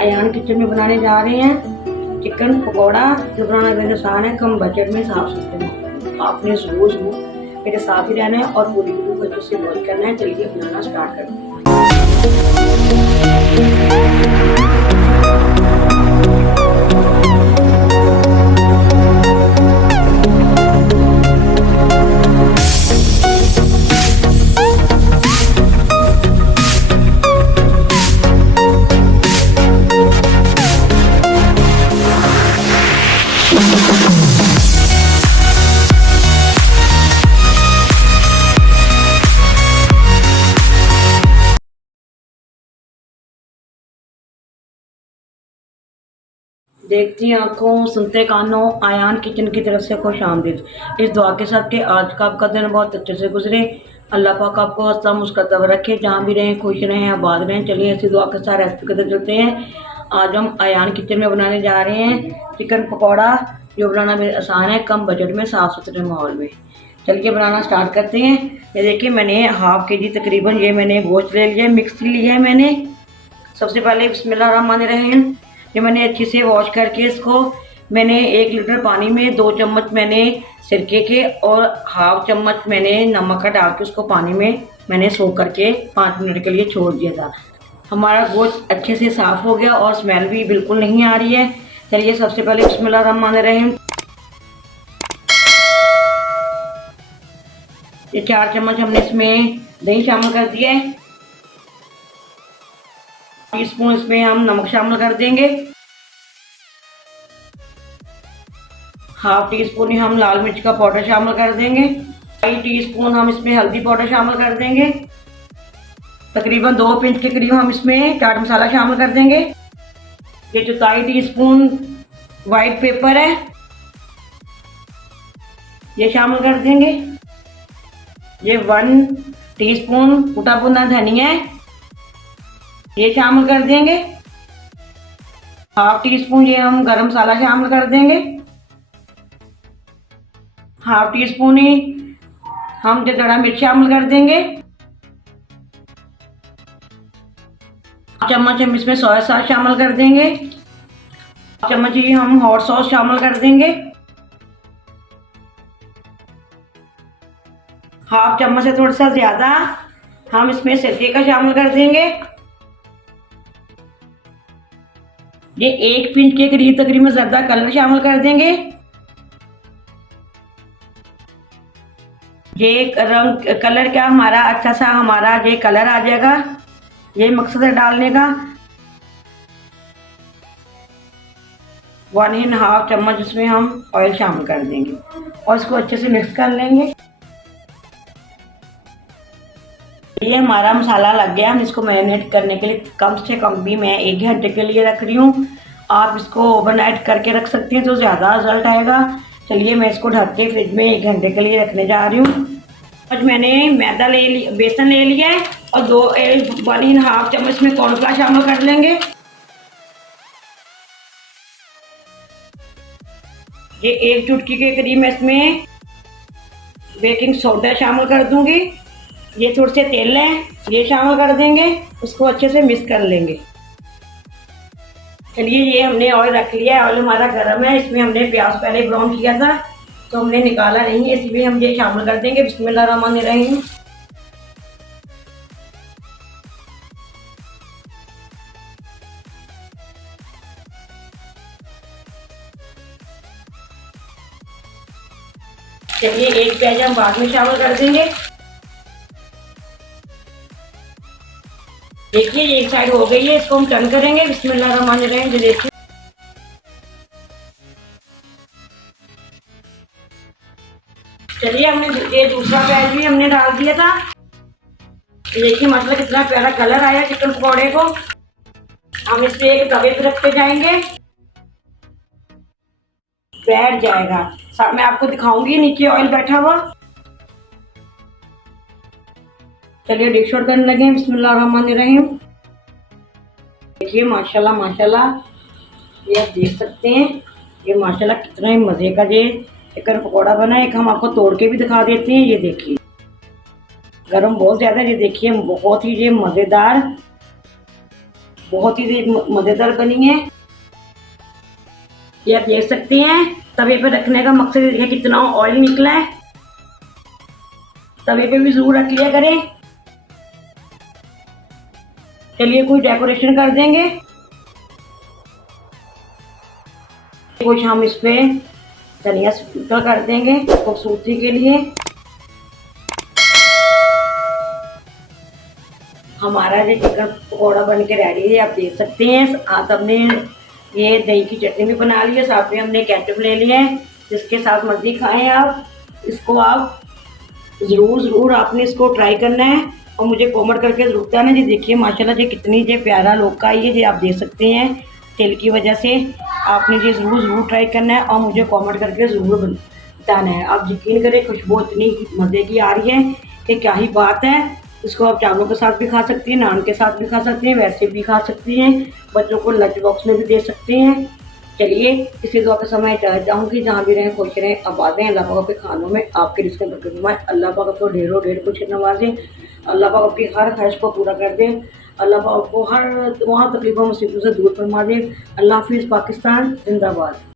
Ayan kitchen में बनाने जा रहे हैं चिकन पकौड़ा, जो बनाना बहुत आसान है, कम बजट में, साफ सुथरे में। आपने रोज मेरे साथ ही रहना है और पूरी वीडियो को अच्छे से वॉच करना है। चलिए बनाना स्टार्ट करते हैं। देखती आंखों, सुनते कानों, आयान किचन की तरफ से खुश आमदीद। इस दुआ के साथ कि आज का आपका दिन बहुत अच्छे से गुजरे। अल्लाह पाक आपको हंसता मुस्कुराता रखे, जहाँ भी रहें खुश रहें, आबाद रहें। चलिए ऐसी दुआ के साथ रेसिपी की तरफ चलते हैं। आज हम आयान किचन में बनाने जा रहे हैं चिकन पकौड़ा, जो बनाना भी आसान है, कम बजट में, साफ़ सुथरे माहौल में। चलिए बनाना स्टार्ट करते हैं। ये देखिए, मैंने हाफ के जी तकरीबन ये मैंने गोश्त ले लिया है, मिक्स लिया है मैंने। सबसे पहले बिस्मिल्लाहिर्रहमानिर्रहीम, ये मैंने अच्छे से वॉश करके इसको मैंने 1 लीटर पानी में 2 चम्मच मैंने सिरके के और हाफ चम्मच मैंने नमक का डाल के उसको पानी में मैंने सोख करके 5 मिनट के लिए छोड़ दिया था। हमारा गोश्त अच्छे से साफ़ हो गया और स्मेल भी बिल्कुल नहीं आ रही है। चलिए सबसे पहले बिस्मिल्लाहिर्रहमानिर्रहीम, ये 4 चम्मच हमने इसमें दही शामिल कर दिया है। टीस्पून इसमें हम नमक शामिल कर देंगे। हाफ टी स्पून हम लाल मिर्च का पाउडर शामिल कर देंगे। 2 टीस्पून हम इसमें हल्दी पाउडर शामिल कर देंगे। तकरीबन 2 पिंच के करीब हम इसमें चाट मसाला शामिल कर देंगे। ये 4 टीस्पून वाइट पेपर है, ये शामिल कर देंगे। ये 1 टीस्पून कुटा भुना धनिया है, ये शामिल कर देंगे। हाफ टी स्पून ये हम गरम मसाला शामिल कर देंगे। हाफ टी स्पून ही हम दड़ा मिर्च शामिल कर देंगे। चम्मच हम इसमें सोया सॉस शामिल कर देंगे। चम्मच ही हम हॉट सॉस शामिल कर देंगे। हाफ चम्मच से थोड़ा सा ज्यादा हम इसमें सिरके का शामिल कर देंगे। ये 1 पिंच के करीब तकरीबन ज़्यादा कलर शामिल कर देंगे। ये रंग कलर क्या हमारा अच्छा सा हमारा ये कलर आ जाएगा, ये मकसद है डालने का। 1.5 चम्मच इसमें हम ऑयल शामिल कर देंगे और इसको अच्छे से मिक्स कर लेंगे। ये हमारा मसाला लग गया। हम इसको मैरिनेट करने के लिए कम से कम भी मैं 1 घंटे के लिए रख रही हूँ। आप इसको ओवरनाइट करके रख सकती हैं तो ज़्यादा रिजल्ट आएगा। चलिए मैं इसको ढक के फ्रिज में 1 घंटे के लिए रखने जा रही हूँ। आज मैंने मैदा ले लिया, बेसन ले लिया है और 1.5 चम्मच में कॉर्नफ्लावर शामिल कर लेंगे। ये 1 चुटकी के करीब मैं इसमें बेकिंग सोडा शामिल कर दूंगी। ये थोड़े से तेल है, ये शामिल कर देंगे, उसको अच्छे से मिक्स कर लेंगे। चलिए ये हमने ऑयल रख लिया है, ऑयल हमारा गर्म है। इसमें हमने प्याज पहले ब्राउन किया था तो हमने निकाला नहीं है, इसलिए हम ये शामिल कर देंगे। बिस्मिल्लाहिर्रहमानिर्रहीम, चलिए 1 प्याज हम बाद में शामिल कर देंगे। देखिए ये 1 साइड हो गई है, इसको हम टर्न करेंगे। बिस्मिल्लाहिर्रहमानिर्रहीम, देखिए चलिए हमने ये दूसरा प्याज भी हमने डाल दिया था। देखिए मतलब कितना प्यारा कलर आया चिकन पकौड़े को। हम इस पे एक तवे पे रखते जाएंगे, बैठ जाएगा। मैं आपको दिखाऊंगी नीचे ऑयल बैठा हुआ। चलिए डिश आउट करने लगे। बिस्मिल्लाहिर्रहमानिर्रहीम, देखिए माशाल्लाह माशाल्लाह, ये आप देख सकते हैं ये माशाल्लाह कितना ही मज़े का ये चिकन पकौड़ा बना है। एक हम आपको तोड़ के भी दिखा देते हैं। ये देखिए गरम बहुत ज़्यादा, ये देखिए बहुत ही ये मज़ेदार बहुत ही मज़ेदार बनी है। ये आप देख सकते हैं। तवे पे रखने का मकसद देखिए कितना ऑयल निकला है। तवे पे भी ज़रूर रख लिया करें। चलिए कुछ डेकोरेशन कर देंगे। कुछ हम इस पे धनिया स्प्रिंकल कर देंगे खूबसूरती के लिए। हमारा ये चिकन पकौड़ा बन के रेडी है, आप देख सकते हैं। आज हमने ये दही की चटनी भी बना ली है, साथ में हमने केचप ले लिया है। जिसके साथ मर्जी खाएं आप इसको। आप ज़रूर आपने इसको ट्राई करना है और मुझे कमेंट करके ज़रूर बताना जी। देखिए माशाल्लाह जी कितनी जो प्यारा लोग का है ये आप देख सकते हैं। तेल की वजह से आपने ये ज़रूर ट्राई करना है और मुझे कमेंट करके ज़रूर बताना है। आप यकीन करें खुशबू इतनी मज़े की आ रही है कि क्या ही बात है। इसको आप चावलों के साथ भी खा सकती हैं, नान के साथ भी खा सकती हैं, वैसे भी खा सकती हैं, बच्चों को लंच बॉक्स में भी दे सकते हैं। चलिए इसी दुआ के समय चाहूँगी जहाँ भी रहें खुश रहें, आबाद रहें। अल्लाह पाक आपके खानों में आपके रिज़्क़ में बरकत फरमाए। अल्लाह पाक आपको ढेरों ढेर कुछ नवाज़े। अल्लाह पाक आपकी हर ख्वाहिश को पूरा कर दे। अल्लाह पाक आपको हर तकलीफ़ों मुसीबतों से दूर फरमा दे। अल्लाह हाफ़िज़। पाकिस्तान ज़िंदाबाद।